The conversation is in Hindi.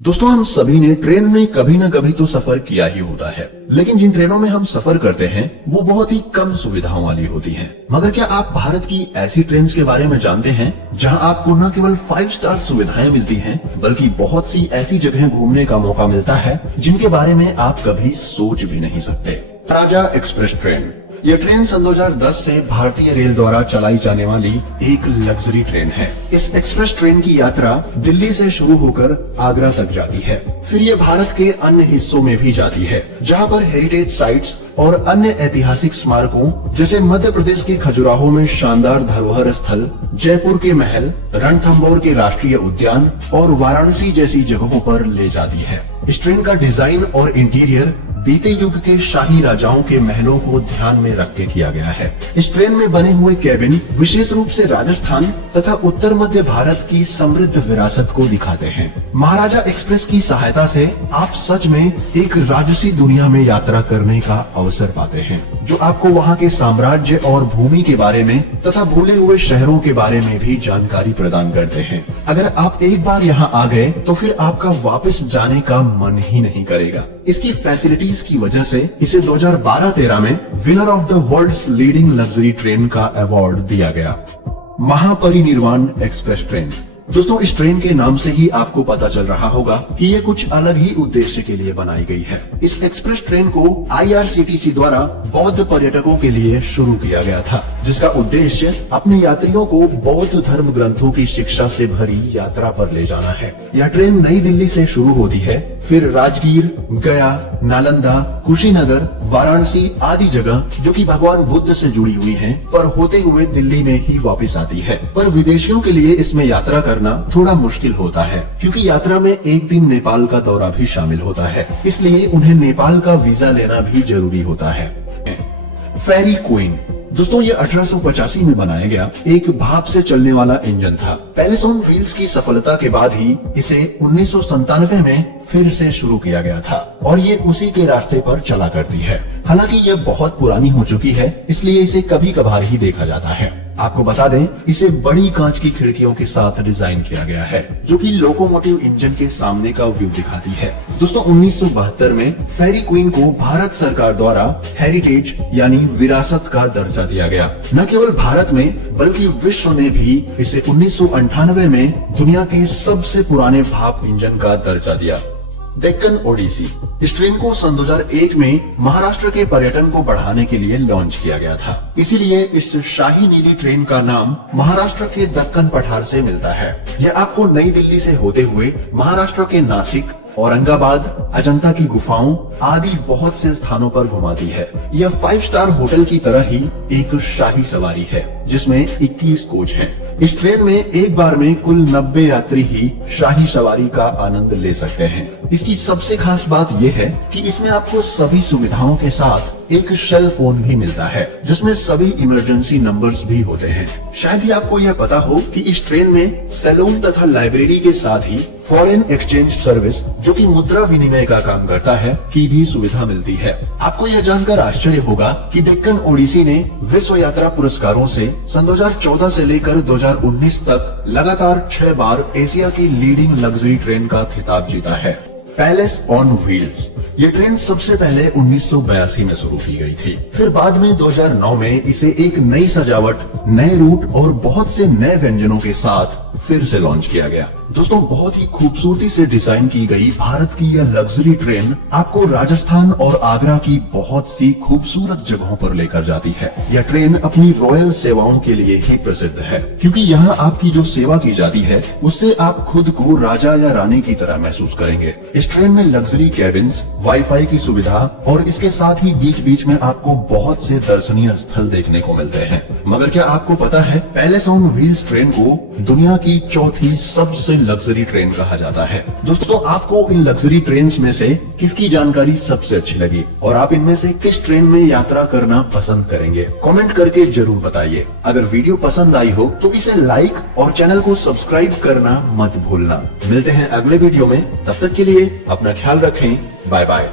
दोस्तों, हम सभी ने ट्रेन में कभी न कभी तो सफर किया ही होता है, लेकिन जिन ट्रेनों में हम सफर करते हैं वो बहुत ही कम सुविधाओं वाली होती हैं। मगर क्या आप भारत की ऐसी ट्रेन के बारे में जानते हैं जहां आपको न केवल 5 स्टार सुविधाएं मिलती हैं, बल्कि बहुत सी ऐसी जगहें घूमने का मौका मिलता है जिनके बारे में आप कभी सोच भी नहीं सकते। महाराजा एक्सप्रेस ट्रेन। यह ट्रेन सन 2010 से भारतीय रेल द्वारा चलाई जाने वाली एक लग्जरी ट्रेन है। इस एक्सप्रेस ट्रेन की यात्रा दिल्ली से शुरू होकर आगरा तक जाती है, फिर ये भारत के अन्य हिस्सों में भी जाती है, जहां पर हेरिटेज साइट्स और अन्य ऐतिहासिक स्मारकों जैसे मध्य प्रदेश के खजुराहो में शानदार धरोहर स्थल, जयपुर के महल, रणथंभौर के राष्ट्रीय उद्यान और वाराणसी जैसी जगहों पर ले जाती है। इस ट्रेन का डिजाइन और इंटीरियर बीते युग के शाही राजाओं के महलों को ध्यान में रख के किया गया है। इस ट्रेन में बने हुए केबिन विशेष रूप से राजस्थान तथा उत्तर मध्य भारत की समृद्ध विरासत को दिखाते हैं। महाराजा एक्सप्रेस की सहायता से आप सच में एक राजसी दुनिया में यात्रा करने का अवसर पाते हैं, जो आपको वहाँ के साम्राज्य और भूमि के बारे में तथा भूले हुए शहरों के बारे में भी जानकारी प्रदान करते हैं। अगर आप एक बार यहाँ आ गए तो फिर आपका वापस जाने का मन ही नहीं करेगा। इसकी फैसिलिटीज की वजह से इसे 2012-13 में winner of the world's leading luxury train का अवार्ड दिया गया। Mahaparinirvan express train. दोस्तों, इस ट्रेन के नाम से ही आपको पता चल रहा होगा कि ये कुछ अलग ही उद्देश्य के लिए बनाई गई है। इस एक्सप्रेस ट्रेन को IRCTC द्वारा बौद्ध पर्यटकों के लिए शुरू किया गया था, जिसका उद्देश्य अपने यात्रियों को बौद्ध धर्म ग्रंथों की शिक्षा से भरी यात्रा पर ले जाना है। यह ट्रेन नई दिल्ली से शुरू होती है, फिर राजगीर, गया, नालंदा, कुशीनगर, वाराणसी आदि जगह जो कि भगवान बुद्ध से जुड़ी हुई हैं, पर होते हुए दिल्ली में ही वापस आती है। पर विदेशियों के लिए इसमें यात्रा करना थोड़ा मुश्किल होता है, क्योंकि यात्रा में एक दिन नेपाल का दौरा भी शामिल होता है, इसलिए उन्हें नेपाल का वीजा लेना भी जरूरी होता है। फेरी क्वीन। दोस्तों, ये 1885 में बनाया गया एक भाप से चलने वाला इंजन था। पैलेस ऑन व्हील्स की सफलता के बाद ही इसे 1997 में फिर से शुरू किया गया था और ये उसी के रास्ते पर चला करती है। हालांकि ये बहुत पुरानी हो चुकी है, इसलिए इसे कभी कभार ही देखा जाता है। आपको बता दें, इसे बड़ी कांच की खिड़कियों के साथ डिजाइन किया गया है, जो कि लोकोमोटिव इंजन के सामने का व्यू दिखाती है। दोस्तों, 1972 में फेरी क्वीन को भारत सरकार द्वारा हेरिटेज यानी विरासत का दर्जा दिया गया। न केवल भारत में बल्कि विश्व ने भी इसे 1998 में दुनिया के सबसे पुराने भाप इंजन का दर्जा दिया। डेक्कन ओडिसी। इस ट्रेन को सन 2001 में महाराष्ट्र के पर्यटन को बढ़ाने के लिए लॉन्च किया गया था, इसीलिए इस शाही नीली ट्रेन का नाम महाराष्ट्र के दक्कन पठार से मिलता है। यह आपको नई दिल्ली से होते हुए महाराष्ट्र के नासिक, औरंगाबाद, अजंता की गुफाओं आदि बहुत से स्थानों पर घुमाती है। यह 5 स्टार होटल की तरह ही एक शाही सवारी है, जिसमें 21 कोच हैं। इस ट्रेन में एक बार में कुल 90 यात्री ही शाही सवारी का आनंद ले सकते हैं। इसकी सबसे खास बात यह है कि इसमें आपको सभी सुविधाओं के साथ एक सेल फोन भी मिलता है, जिसमें सभी इमरजेंसी नंबर्स भी होते हैं। शायद ही आपको यह पता हो कि इस ट्रेन में सैलून तथा लाइब्रेरी के साथ ही फॉरेन एक्सचेंज सर्विस, जो कि मुद्रा विनिमय का काम करता है, की भी सुविधा मिलती है। आपको यह जानकर आश्चर्य होगा कि डेक्कन ओडिसी ने विश्व यात्रा पुरस्कारों से सन 2014 से लेकर 2019 तक लगातार 6 बार एशिया की लीडिंग लग्जरी ट्रेन का खिताब जीता है। Palace on wheels. ये ट्रेन सबसे पहले 1982 में शुरू की गई थी, फिर बाद में 2009 में इसे एक नई सजावट, नए रूट और बहुत से नए व्यंजनों के साथ फिर से लॉन्च किया गया। दोस्तों, बहुत ही खूबसूरती से डिजाइन की गई भारत की यह लग्जरी ट्रेन आपको राजस्थान और आगरा की बहुत सी खूबसूरत जगहों पर लेकर जाती है। यह ट्रेन अपनी रॉयल सेवाओं के लिए ही प्रसिद्ध है, क्योंकि यहाँ आपकी जो सेवा की जाती है उससे आप खुद को राजा या रानी की तरह महसूस करेंगे। इस ट्रेन में लग्जरी केबिन्स, वाईफाई की सुविधा और इसके साथ ही बीच बीच में आपको बहुत से दर्शनीय स्थल देखने को मिलते हैं। मगर क्या आपको पता है, पैलेस ऑन व्हील्स ट्रेन को दुनिया की चौथी सबसे लग्जरी ट्रेन कहा जाता है। दोस्तों, आपको इन लग्जरी ट्रेन में से किसकी जानकारी सबसे अच्छी लगी और आप इनमें से किस ट्रेन में यात्रा करना पसंद करेंगे? कमेंट करके जरूर बताइए। अगर वीडियो पसंद आई हो तो इसे लाइक और चैनल को सब्सक्राइब करना मत भूलना। मिलते हैं अगले वीडियो में, तब तक के लिए अपना ख्याल रखें। Bye bye.